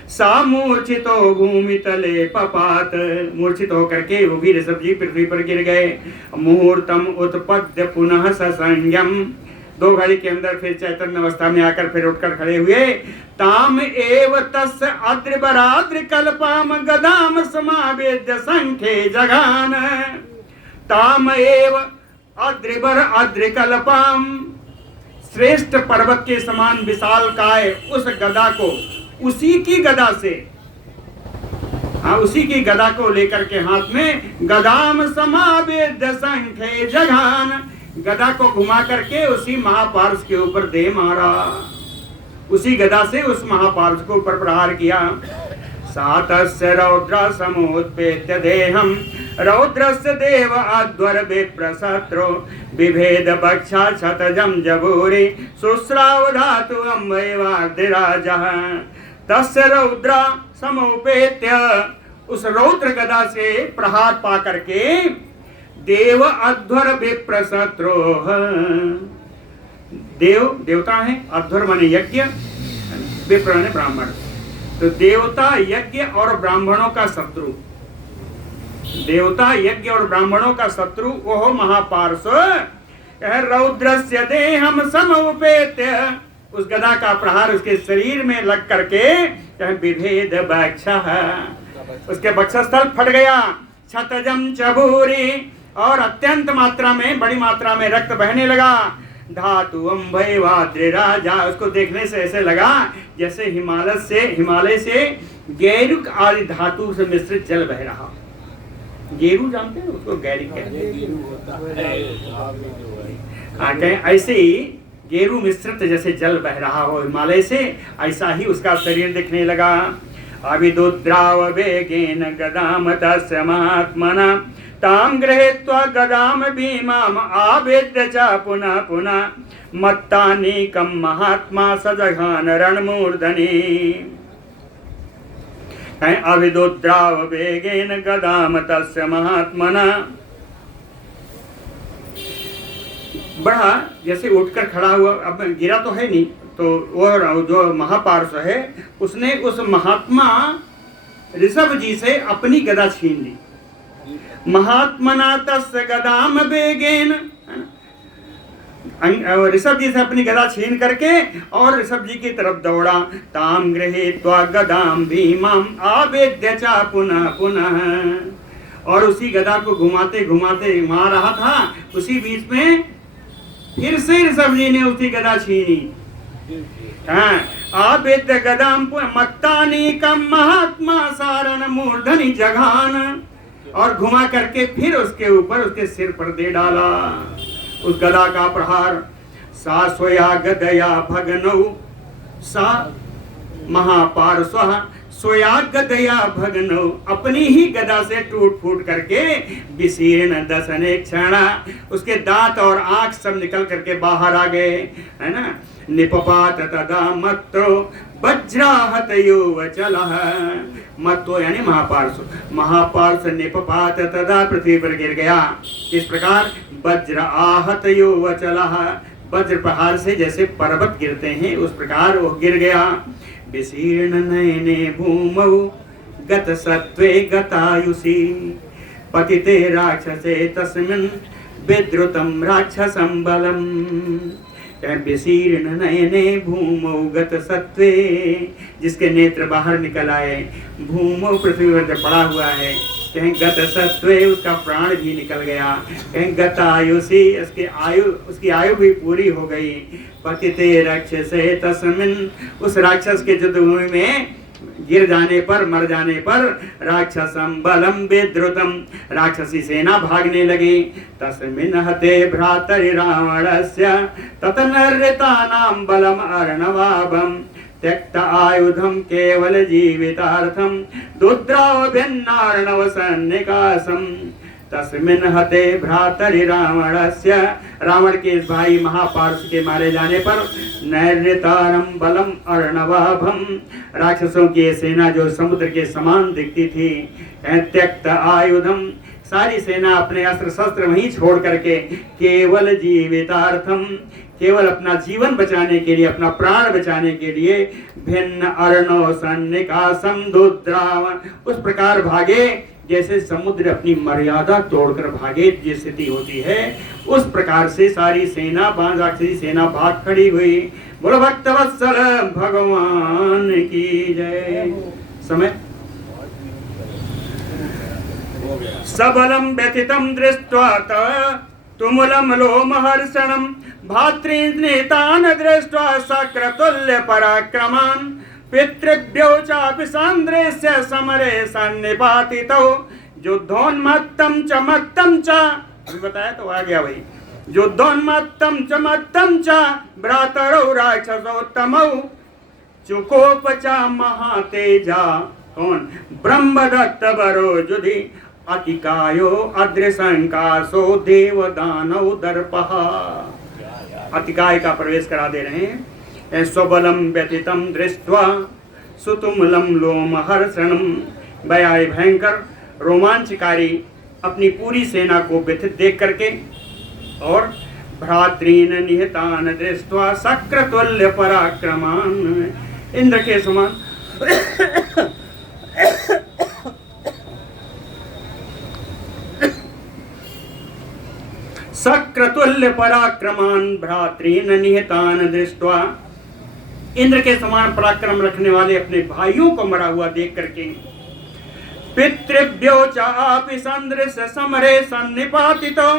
सा मूर्छितो भूमि तले पपात, मूर्छित होकर के वो भी ऋषभ जी पृथ्वी पर गिर गए। मुहूर्तम उत्पद्य पुनः ससंयम, 2 घड़ी के अंदर फिर चैतन्य अवस्था में आकर फिर उठकर खड़े हुए। ताम एव तस् अद्रिबराद्रि कल्पाम गदाम समावेद्य संखे जगान। ताम एव अद्रिबर अद्रिकल्पाम, श्रेष्ठ पर्वत के समान विशाल काय उस गदा को, उसी की गदा से, उसी की गदा को लेकर के हाथ में गदाम समावेद्य संखे जघान, गदा को घुमा करके उसी महापार्श के ऊपर दे मारा, उसी गदा से उस महापार्श को ऊपर प्रहार किया। सातस्य रौद्र समुत्पेत्य देहम रौद्रस्य देव अध्वर विप्रशत्रो विभेद बक्षा क्षतजम जबूरि शुश्राव धातु अम्बैवार्धिराजः। तस्य रौद्र समुपेत्य, उस रौद्र गदा से प्रहार पा करके देव अध्वर विप्रशत्रो, देव देवता है, अध्वर माने यज्ञ, विप्र माने ब्राह्मण, तो देवता यज्ञ और ब्राह्मणों का शत्रु, देवता यज्ञ और ब्राह्मणों का शत्रु वो महापार्श रौद्रस्य देहम समुपेत्य, उस गदा का प्रहार उसके शरीर में लग करके विभेद बक्षा, उसके वक्षस्थल फट गया। क्षतजम चबूरी, और अत्यंत मात्रा में, बड़ी मात्रा में रक्त बहने लगा। धातु अम्बैवाद्रिराजा, उसको देखने से ऐसे लगा जैसे हिमालय से गैरुक आदि धातु से मिश्रित जल बह रहा। गेरू जानते हैं उसको, गैरिक कहते हैं। ऐसे ही गेरू मिश्रित जैसे जल बह रहा हो हिमालय से, ऐसा ही उसका शरीर दिखने लगा। अविदुद्राव वेगेन गदाम तस्य महात्मना ताम गृहीत्वा गदाम भीमाम आवेद्य च पुनः पुनः मत्तानीकं महात्मा सजघान रणमूर्धनि। अविदुद्राव वेगेन गदाम तस्य महात्मना, बड़ा जैसे उठकर खड़ा हुआ, अब गिरा तो है नहीं, तो वो जो महापार्श है उसने उस महात्मा ऋषभ जी से अपनी गदा छीन ली। महात्मना तस्य गदाम वेगेन, ऋषभ जी से अपनी गदा छीन करके और ऋषभ जी की तरफ दौड़ा। ताम गृहीत्वा गदाम भीमाम आवेद्य च पुनः पुनः, और उसी गदा को घुमाते घुमाते मार रहा था। उसी बीच में फिर से ऋषभ जी ने उसी गदा छीनी। आवेद्य गदाम मत्तानीकं महात्मा सारण मूर्धनि जघान, और घुमा करके फिर उसके ऊपर उसके सिर पर दे डाला उस गदा का प्रहार। सा स्वया गदया भगनौ, सा महापार्श्व स्वया गदया भगनौ, अपनी ही गदा से टूट फूट करके विशीर्ण दशने क्षण, उसके दांत और आंख सब निकल करके बाहर आ गए, है ना। निपपात तदा मत्रो वज्राहतयो वचलः, मत्तो यानी महापार्श्व, महापार्श्व निपपात तदा पृथ्वी पर गिर गया। इस प्रकार वज्र आहतयो वचलः, वज्र प्रहार से जैसे पर्वत गिरते हैं उस प्रकार वो गिर गया। विशीर्ण नयने भूमौ गत सत्वे गतायुषी पतिते राक्षसे तस्मिन् विद्रुतं राक्षसं बलम्। विशीर्ण नयने भूमौ गत सत्वे, जिसके नेत्र बाहर निकल आए, भूमौ पृथ्वी पर पड़ा हुआ है, कहीं गत सत्वे उसका प्राण भी निकल गया, कहीं गतायुषी उसकी आयु भी पूरी हो गई। पतिते राक्षसे तस्मिन्, उस राक्षस के युद्धभूमि में गिर जाने पर, मर जाने पर, राक्षसम बलम विद्रुतम, राक्षसी सेना भागने लगी। तस्मिन् हते भ्रातरि रावणस्य ततनर्रितानां बलम अर्णवाभं त्यक्त आयुधं केवल जीवितार्थं दुद्राव भिन्नार्णव सन्निकासम्। तस्मिन् हते भ्रातरि रावणस्य, रावण के इस भाई महापार्श के मारे जाने पर नैर्यतारम बलम अर्णवाभम, राक्षसों की सेना जो समुद्र के समान दिखती थी। त्यक्त आयुधम, सारी सेना अपने अस्त्र शस्त्र वहीं छोड़ करके केवल जीवितार्थम, केवल अपना जीवन बचाने के लिए, अपना प्राण बचाने के लिए भिन्न अर्णव सन्निकासम दुद्रावन, उस प्रकार भागे जैसे समुद्र अपनी मर्यादा तोड़कर भागे जिस स्थिति होती है, उस प्रकार से सारी सेना, राक्षसी सेना भाग खड़ी हुई। बोलो भक्तवत्सल भगवान की जय। समय सबलम व्यथितम दृष्ट्वा तुमुलम लोमहर्षणम भातृनेतान् दृष्ट्वा शक्रतुल्य पराक्रमान् पितृभ्यो चापि सान्द्रेस्य समरे सन्निपातितौ युद्धोन्मत्तं च मत्तं च, अभी बताया तो आ गया भाई, युद्धोन्मत्तं च मत्तं च भ्रातरौ राक्षसोत्तमौ चुकोप च महातेजा, कौन? ब्रह्मदत्त बरो युधि अतिकायो अद्रिशंकासो देवदानव दर्पः। अतिकाय का प्रवेश करा दे रहे हैं। स्वबलम व्यथितम दृष्ट्वा सुतुमलम लोमहर्षणम, बयाए भयंकर रोमांचकारी अपनी पूरी सेना को व्यथित देख करके, और भ्रातृन निहतान दृष्ट्वा शक्रतुल्य पराक्रमान, इंद्र के समान शक्रतुल्य पराक्रमान भ्रातृन निहतान दृष्ट्वा, इंद्र के समान पराक्रम रखने वाले अपने भाइयों को मरा हुआ देख करके, पितृभ्यो चापि सन्दृश्य समरे सन्निपातितो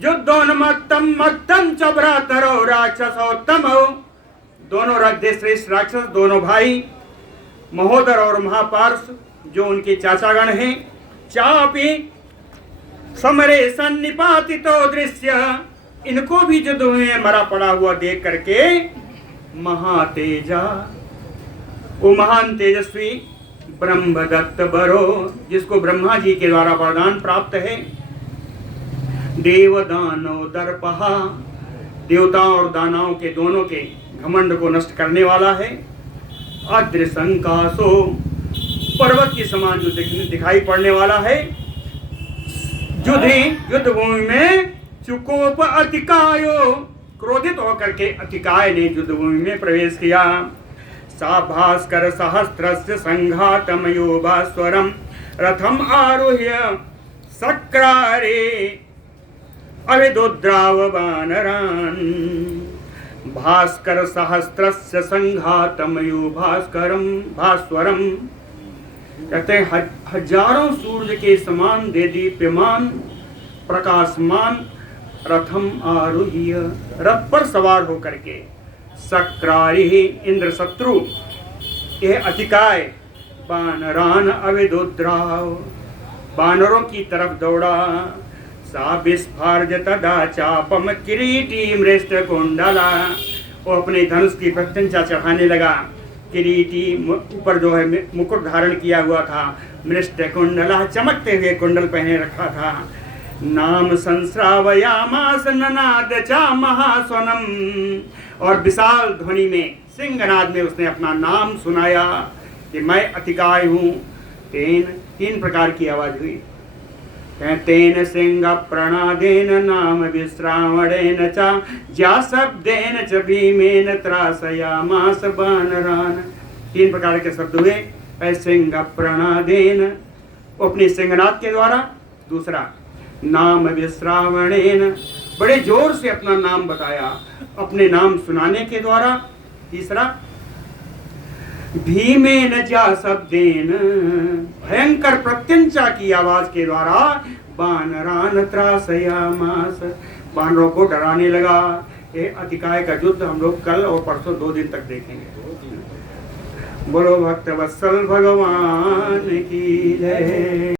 युद्धोन्मत्तं मत्तं च भ्रातरौ राक्षसोत्तमौ, दोनों श्रेष्ठ राक्षस, दोनों भाई महोदर और महापार्श जो उनके चाचागण हैं, चापि समरे सन्निपातितो दृश्य, इनको भी युद्ध में मरा पड़ा हुआ देख करके महातेजा, वो महान तेजस्वी ब्रह्मदत्त बरो, जिसको ब्रह्मा जी के द्वारा वरदान प्राप्त है, देवदानव दर्पहा, देवताओं और दानवों के दोनों के घमंड को नष्ट करने वाला है, अद्रिशंकासो, पर्वत के समान जो दिखाई पड़ने वाला है, युद्ध भूमि में चुकोप अतिकायो, क्रोधित होकर के अतिकाय ने युद्ध भूमि में प्रवेश किया। सा भास्कर सहस्त्रस्य संघातमयो भास्वरम रथम आरुह्य सक्रारे अविदुद्राव वानरान्, भास्कर सहस्त्रस्य संघातमयो भास्वरम, कहते हैं हजारों सूर्य के समान देदीप्यमान प्रकाशमान रथम आरुह्य, रथ पर सवार होकर के, सक्रारि इंद्र शत्रु, यह अतिकाय वानरान अविदुद्राव, वानरों की तरफ दौड़ा। सा विस्फार्य तदा चापम किरीटी मृष्ट कुंडला, वो अपने धनुष की प्रत्यंचा चढ़ाने लगा। किरीटी ऊपर जो है मुकुट धारण किया हुआ था, मृष्ट कुंडला, चमकते हुए कुंडल पहने रखा था। नाम संस्रावयामास ननाद चा महास्वनम, और विशाल ध्वनि में सिंहनाद में उसने अपना नाम सुनाया कि मैं अतिकाय हूँ। तीन प्रकार की आवाज हुई। तेन सिंह प्रणादेन नाम विश्रावणेन च ज्या शब्देन च भीमेन त्रासयामास वानरान्, तीन प्रकार के शब्द हुए। सिंह प्रणादेन, अपने सिंहनाद के द्वारा। दूसरा नाम विश्रावणेन, बड़े जोर से अपना नाम बताया अपने नाम सुनाने के द्वारा। तीसरा भीमेन जा शब्देन, भयंकर प्रत्यंचा की आवाज के द्वारा वानरान त्रासयामास, वानरों को डराने लगा। ये अतिकाय का युद्ध हम लोग कल और परसों 2 दिन तक देखेंगे। बोलो भक्त वत्सल भगवान की जय।